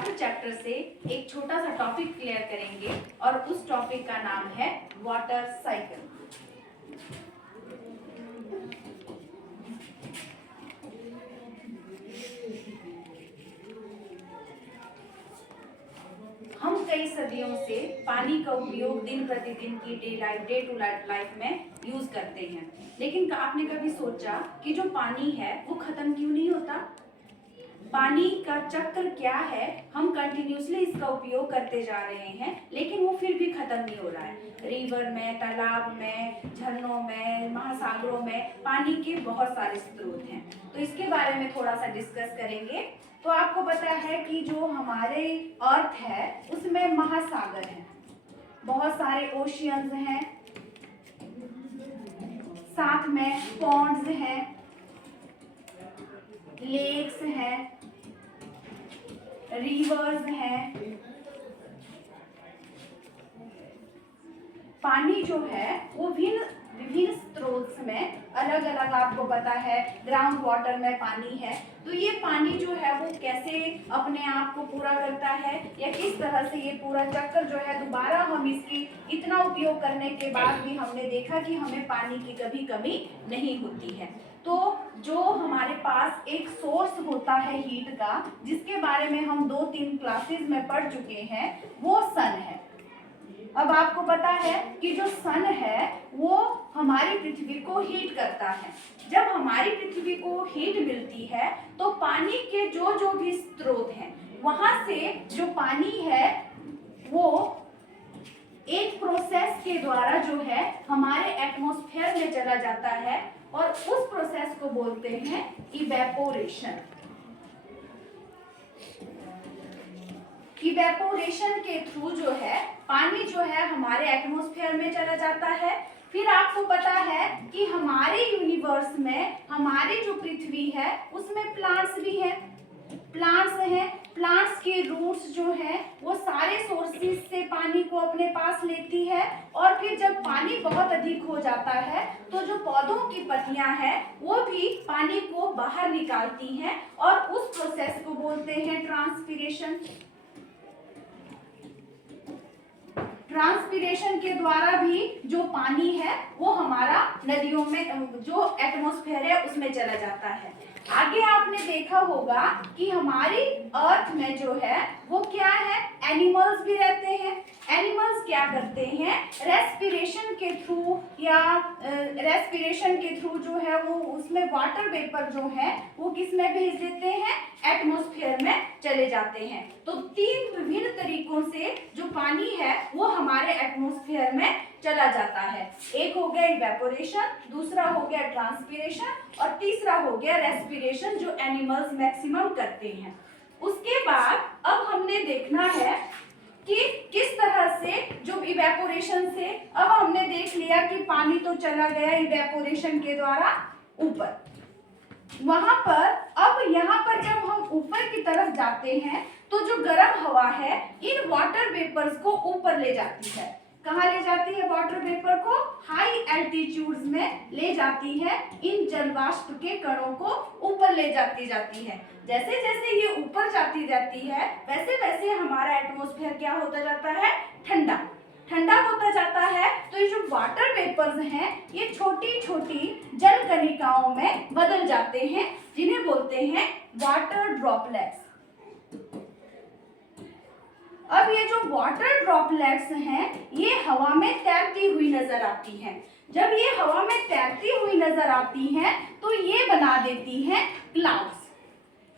Water chapter से एक छोटा सा टॉपिक क्लियर करेंगे और उस टॉपिक का नाम है वाटर साइकिल। हम कई सदियों से पानी का उपयोग दिन प्रतिदिन की डे टू लाइफ में यूज करते हैं, लेकिन आपने कभी सोचा कि जो पानी है वो खत्म क्यों नहीं होता? पानी का चक्र क्या है? हम कंटिन्यूसली इसका उपयोग करते जा रहे हैं, लेकिन वो फिर भी खत्म नहीं हो रहा है। रिवर में, तालाब में, झरनों में, महासागरों में पानी के बहुत सारे स्रोत हैं, तो इसके बारे में थोड़ा सा डिस्कस करेंगे। तो आपको पता है कि जो हमारे अर्थ है उसमें महासागर हैं, बहुत सारे ओशियंस हैं, साथ में पॉन्ड्स हैं, लेक्स हैं, रिवर्स हैं। पानी जो है वो विभिन्न स्रोत में अलग अलग, आपको पता है ग्राउंड वाटर में पानी है, तो ये पानी जो है वो कैसे अपने आप को पूरा करता है या किस तरह से ये पूरा चक्कर जो है दोबारा हम इसकी इतना उपयोग करने के बाद भी हमने देखा कि हमें पानी की कभी कमी नहीं होती है। तो जो हमारे पास एक सोर्स होता है हीट का, जिसके बारे में हम 2-3 क्लासेस में पढ़ चुके हैं, वो सन है। अब आपको पता है कि जो सन है वो हमारी पृथ्वी को हीट करता है। जब हमारी पृथ्वी को हीट मिलती है तो पानी के जो भी स्रोत हैं वहां से जो पानी है वो एक प्रोसेस के द्वारा जो है हमारे एटमॉस्फेयर में चला जाता है और उस प्रोसेस को बोलते हैं इवेपोरेशन। इवेपोरेशन के थ्रू जो है पानी जो है हमारे एटमॉस्फेयर में चला जाता है। फिर आपको पता है कि हमारे यूनिवर्स में हमारी जो पृथ्वी है उसमें प्लांट्स भी हैं, प्लांट्स के रूट्स जो है वो सारे सोर्सेज से पानी को अपने पास लेती है, और फिर जब पानी बहुत अधिक हो जाता है तो जो पौधों की पत्तियां हैं वो भी पानी को बाहर निकालती हैं और उस प्रोसेस को बोलते हैं ट्रांसपिरेशन। ट्रांसपिरेशन के द्वारा भी जो पानी है वो हमारा नदियों में जो एटमॉस्फेयर है उसमें चला जाता है। आगे आपने देखा होगा कि हमारी अर्थ में जो है वो क्या है, एनिमल्स भी रहते हैं। एनिमल्स क्या करते हैं, रेस्पिरेशन के थ्रू जो है वो उसमें वाटर वेपर जो है वो किस में भेज देते हैं, एटमॉस्फेयर में चले जाते हैं। तो 3 विभिन्न तरीकों से जो पानी है वो हमारे एटमॉस्फेयर में चला जाता है। एक हो गया इवेपोरेशन, दूसरा हो गया ट्रांसपिरेशन और तीसरा हो गया रेस्पिरेशन, जो एनिमल्स मैक्सिमम करते हैं। उसके बाद अब हमने देखना है कि किस तरह से जो इवेपोरेशन से, अब हमने देख लिया कि पानी तो चला गया इवेपोरेशन के द्वारा ऊपर, वहां पर अब यहाँ पर जब हम ऊपर की तरफ जाते हैं तो जो गर्म हवा है इन वाटर वेपर्स को ऊपर ले जाती है। कहाँ ले जाती है वाटर वेपर को? हाई एल्टीट्यूड्स में ले जाती है, इन जलवाष्प के कणों को ऊपर ले जाती है। जैसे जैसे ये ऊपर जाती जाती है वैसे वैसे हमारा एटमॉस्फेयर क्या होता जाता है, ठंडा होता जाता है। तो ये जो वाटर वेपर्स हैं ये छोटी छोटी जल कणिकाओं में बदल जाते हैं, जिन्हें बोलते हैं वाटर ड्रॉपलेट्स। अब ये जो वाटर ड्रॉपलेट्स हैं ये हवा में तैरती हुई नजर आती हैं। जब ये हवा में तैरती हुई नजर आती हैं तो ये बना देती हैं क्लाउड्स।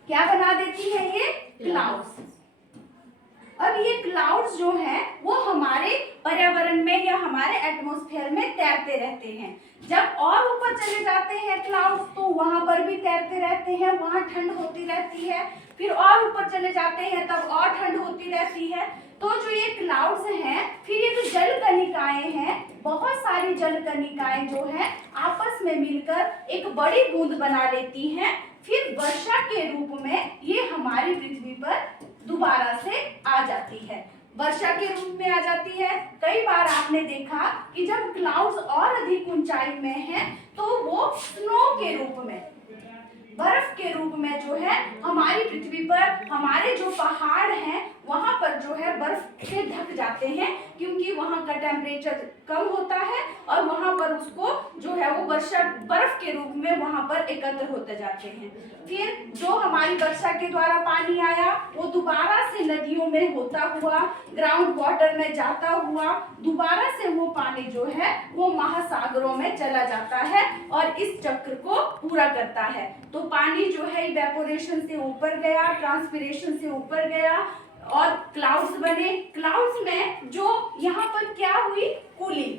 क्या बना देती है ये? क्लाउड्स। अब ये क्लाउड्स जो हैं वो हमारे पर्यावरण में या हमारे एटमॉस्फेयर में तैरते रहते हैं। जब और ऊपर चले जाते हैं क्लाउड्स तो वहां पर भी तैरते रहते हैं, वहां ठंड होती रहती है। फिर और ऊपर चले जाते हैं तब और ठंड होती रहती है। तो जो ये क्लाउड्स हैं, फिर ये जो जल कणिकाएं हैं, बहुत सारी जल कणिकाएं जो हैं आपस में मिलकर एक बड़ी बूंद बना लेती हैं। फिर वर्षा के रूप में ये हमारी पृथ्वी पर दोबारा से आ जाती है, वर्षा के रूप में आ जाती है। कई बार आपने देखा कि जब क्लाउड्स और अधिक ऊंचाई में हैं तो वो स्नो के रूप में, बर्फ के रूप में जो है हमारी पृथ्वी पर हमारे जो पहाड़ हैं वहां पर जो है बर्फ से ढक जाते हैं, क्योंकि वहां का टेम्परेचर कम होता है और वहां पर उसको जो है वो वर्षा बर्फ के रूप में वहां पर एकत्र होते जाते हैं। फिर जो हमारी वर्षा के द्वारा पानी आया वो दोबारा से नदियों में होता हुआ ग्राउंड वाटर में जाता हुआ दोबारा से वो पानी जो है वो महासागरों में चला जाता है और इस चक्र को पूरा करता है। तो पानी जो है इवेपोरेशन से ऊपर गया, ट्रांसपिरेशन से ऊपर गया और क्लाउड्स बने। क्लाउड्स में जो यहाँ पर क्या हुई, कूलिंग,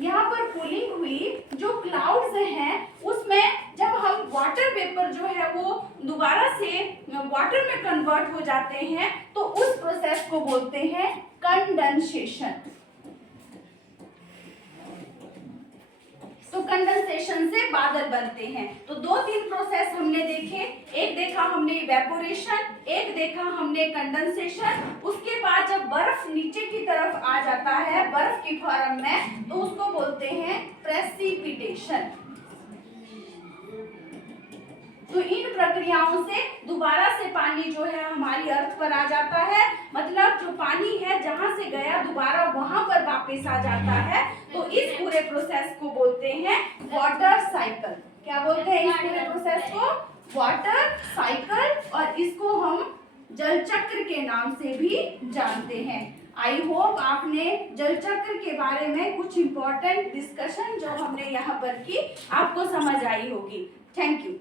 यहाँ पर कूलिंग हुई। जो क्लाउड्स हैं उसमें जब हम वाटर वेपर जो है वो दोबारा से वाटर में कन्वर्ट हो जाते हैं तो उस प्रोसेस को बोलते हैं कंडेंसेशन। तो कंडेंसेशन से बादल बनते हैं। तो 2-3 प्रोसेस हमने देखे, एक देखा हमने इवेपोरेशन, एक देखा हमने कंडेंसेशन। उसके बाद जब बर्फ नीचे की तरफ आ जाता है बर्फ की फॉर्म में तो उसको बोलते हैं प्रेसिपिटेशन। तो इन प्रक्रियाओं से दोबारा से पानी जो है हमारी अर्थ पर आ जाता है, मतलब जो पानी है जहां से गया दोबारा वहां पर वापस आ जाता है। तो इस पूरे प्रोसेस को बोलते हैं वाटर साइकिल। क्या बोलते हैं इस पूरे प्रोसेस को? Water cycle. और इसको हम जल चक्र के नाम से भी जानते हैं। आई होप आपने जल चक्र के बारे में कुछ इंपॉर्टेंट डिस्कशन जो हमने यहाँ पर की आपको समझ आई होगी। Thank you.